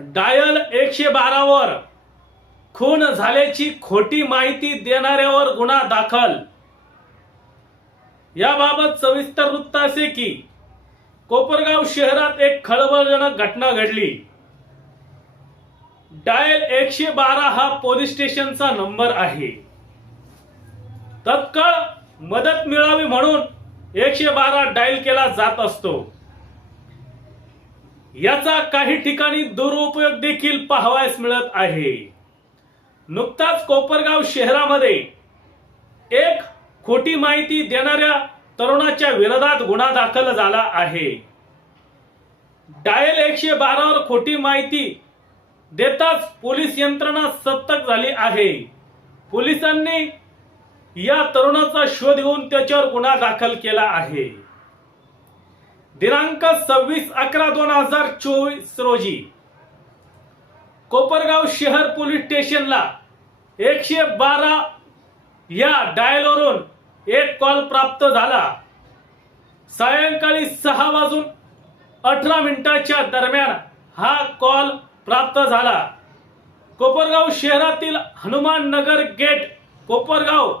Dial एकशे बारावर खून झाल्याची खोटी माहिती देणाऱ्यावर गुन्हा दाखल. याबाबत सविस्तर वृत्त असे की कोपरगाव शहरात एक खळबळजनक घटना घडली. डायल एकशे बारा हा पोलीस स्टेशनचा नंबर आहे. तत्काळ मदत मिळावी म्हणून एकशे बारा डायल केला जात असतो. याचा काही ठिकाणी दुरुपयोग देखील पाहावयास मिळत आहे. नुकताच कोपरगाव शहरामध्ये एक खोटी माहिती देणाऱ्या तरुणाच्या विरोधात गुन्हा दाखल झाला आहे. डायल एकशे बारावर खोटी माहिती देताच पोलीस यंत्रणा सतर्क झाली आहे. पोलिसांनी या तरुणाचा शोध घेऊन त्याच्यावर गुन्हा दाखल केला आहे. दिनांक सव्वीस अकरा दोन हजार चोवीस रोजी कोपरगाव शहर पोलीस स्टेशनला एकशे बारा या डायलवरून एक कॉल प्राप्त झाला. सायंकाळी सहा वाजून अठरा मिनिटाच्या दरम्यान हा कॉल प्राप्त झाला. कोपरगाव शहरातील हनुमान नगर गेट कोपरगाव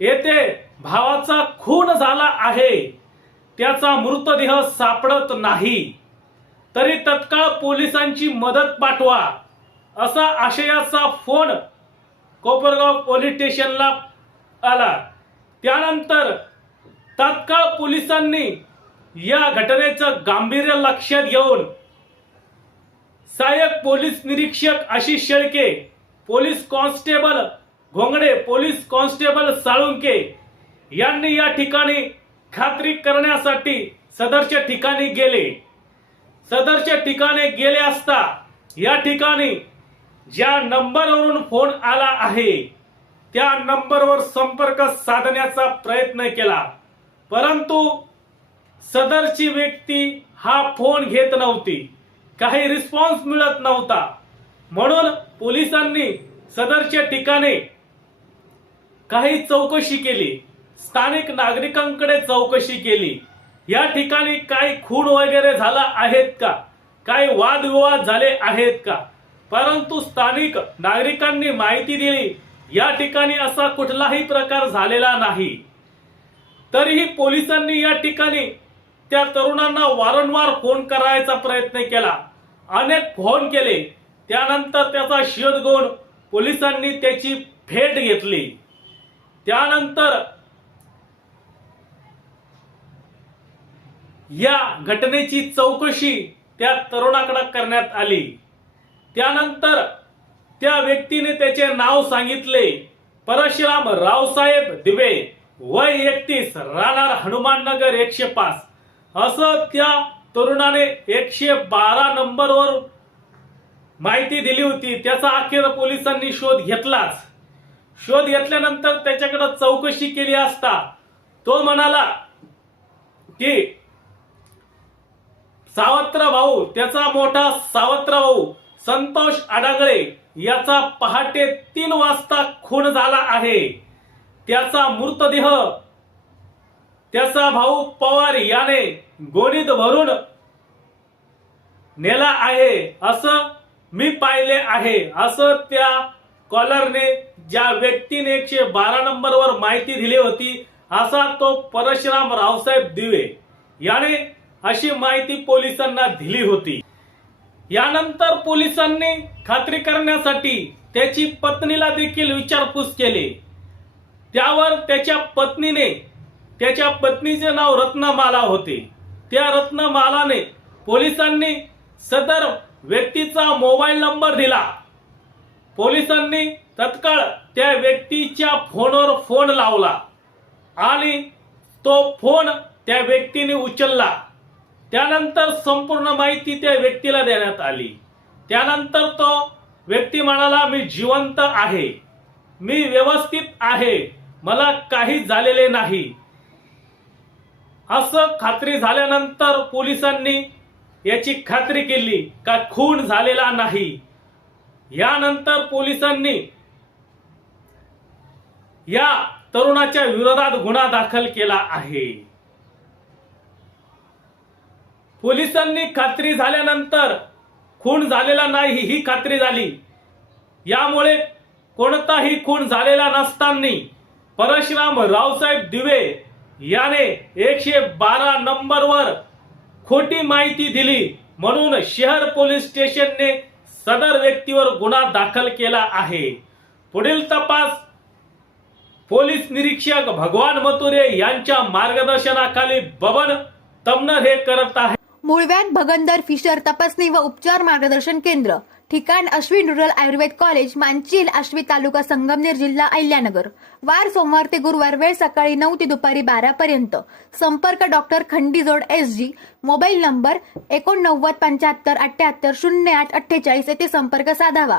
येथे भावाचा खून झाला आहे. त्याचा मृतदेह सापडत नाही. तरी तत्काळ पोलिसांची मदत पाठवा असा आशयाचा फोन कोपरगाव पोलीस स्टेशनला आला. त्यानंतर तात्काळ पोलिसांनी या घटनेचं गांभीर्य लक्षात घेऊन सहाय्यक पोलीस निरीक्षक Ashish Shelke police constable Ghongade police constable Salunke यांनी या ठिकाणी खात्री करण्यासाठी सदरच्या ठिकाणी गेले. सदरच्या ठिकाणी गेले असता या ठिकाणी ज्या नंबरवरून फोन आला आहे त्या नंबरवर संपर्क साधण्याचा प्रयत्न केला. परंतु सदरची व्यक्ती हा फोन घेत नव्हती. काही रिस्पॉन्स मिळत नव्हता. म्हणून पोलिसांनी सदरच्या ठिकाणी काही चौकशी केली. स्थानिक नागरिकांकडे चौकशी केली. या ठिकाणी काही खून वगैरे झाला आहेत का? काही वादविवाद झाले आहेत का? परंतु स्थानिक नागरिकांनी माहिती दिली या ठिकाणी असा कुठलाही प्रकार झालेला नाही. तरीही पोलिसांनी या ठिकाणी त्या तरुणांना वारंवार फोन करायचा प्रयत्न केला. अनेक फोन केले. त्यानंतर त्याचा शोध घेऊन पोलिसांनी त्याची भेट घेतली. त्यानंतर या घटनेची चौकशी त्या तरुणाकडे करण्यात आली. त्यानंतर त्या व्यक्तीने त्याचे नाव सांगितले. परशुराम रावसाहेब दिवे वय एकतीस राहणार हनुमाननगर एकशे पाच. असं त्या तरुणाने एकशे बारा नंबरवर माहिती दिली होती. त्याचा अखेर पोलिसांनी शोध घेतलाच. शोध घेतल्यानंतर त्याच्याकडे चौकशी केली असता तो म्हणाला की सावत्र भाऊ त्याचा मोठा सावत्र भाऊ संतोष आडागळे याचा पहाटे तीन वाजता खून झाला आहे. त्याचा मृतदेह त्याचा भाऊ पवार याने गोणीत भरून नेला आहे. असं मी पाहिले आहे. असं त्या कॉलरने ज्या व्यक्तीने एकशे बारा नंबरवर माहिती दिली होती असा तो परशुराम रावसाहेब दिवे. याने अशी माहिती पोलिसांना दिली होती. यानंतर पोलिसांनी खात्री करण्यासाठी त्याची पत्नीला देखील विचारपूस केली. त्यावर त्याच्या पत्नीने त्याच्या पत्नीचे नाव रत्नमाला होते. त्या रत्नमालाने पोलिसांनी सदर व्यक्तीचा मोबाईल नंबर दिला. पोलिसांनी तत्काळ त्या व्यक्तीच्या फोनवर फोन लावला आणि तो फोन त्या व्यक्तीने उचलला. त्यानंतर संपूर्ण माहिती त्या व्यक्तीला देण्यात आली. त्यानंतर तो व्यक्ती म्हणाला मी जिवंत आहे. मी व्यवस्थित आहे. मला काही झालेले नाही. असं खात्री झाल्यानंतर पोलिसांनी याची खात्री केली का खून झालेला नाही. यानंतर पोलिसांनी या तरुणाच्या विरोधात गुन्हा दाखल केला आहे. पोलिसांनी खात्री झाल्यानंतर खून झालेला नाही ही खात्री झाली. यामुळे कोणताही खून झालेला नसताना परशुराम रावसाहेब दिवे याने एकशे बारा नंबरवर खोटी माहिती दिली म्हणून शहर पोलीस स्टेशनने सदर व्यक्तीवर गुन्हा दाखल केला आहे. पुढील तपास पोलीस निरीक्षक भगवान मथुरे यांच्या मार्गदर्शनाखाली बबन तमनर हे करत आहे. मुळव्यात भगंदर फिशर तपासणी व उपचार मार्गदर्शन केंद्र. ठिकाण अश्विन रुरल आयुर्वेद कॉलेज मानचील आश्वी तालुका संगमनेर जिल्हा अहिल्यानगर. वार सोमवार ते गुरुवार वेळ सकाळी नऊ ते दुपारी बारा पर्यंत. संपर्क doctor Khandijod S G mobile number एकोणनव्वद पंच्याहत्तर अठ्याहत्तर शून्य आठ अठ्ठेचाळीस येथे संपर्क साधावा.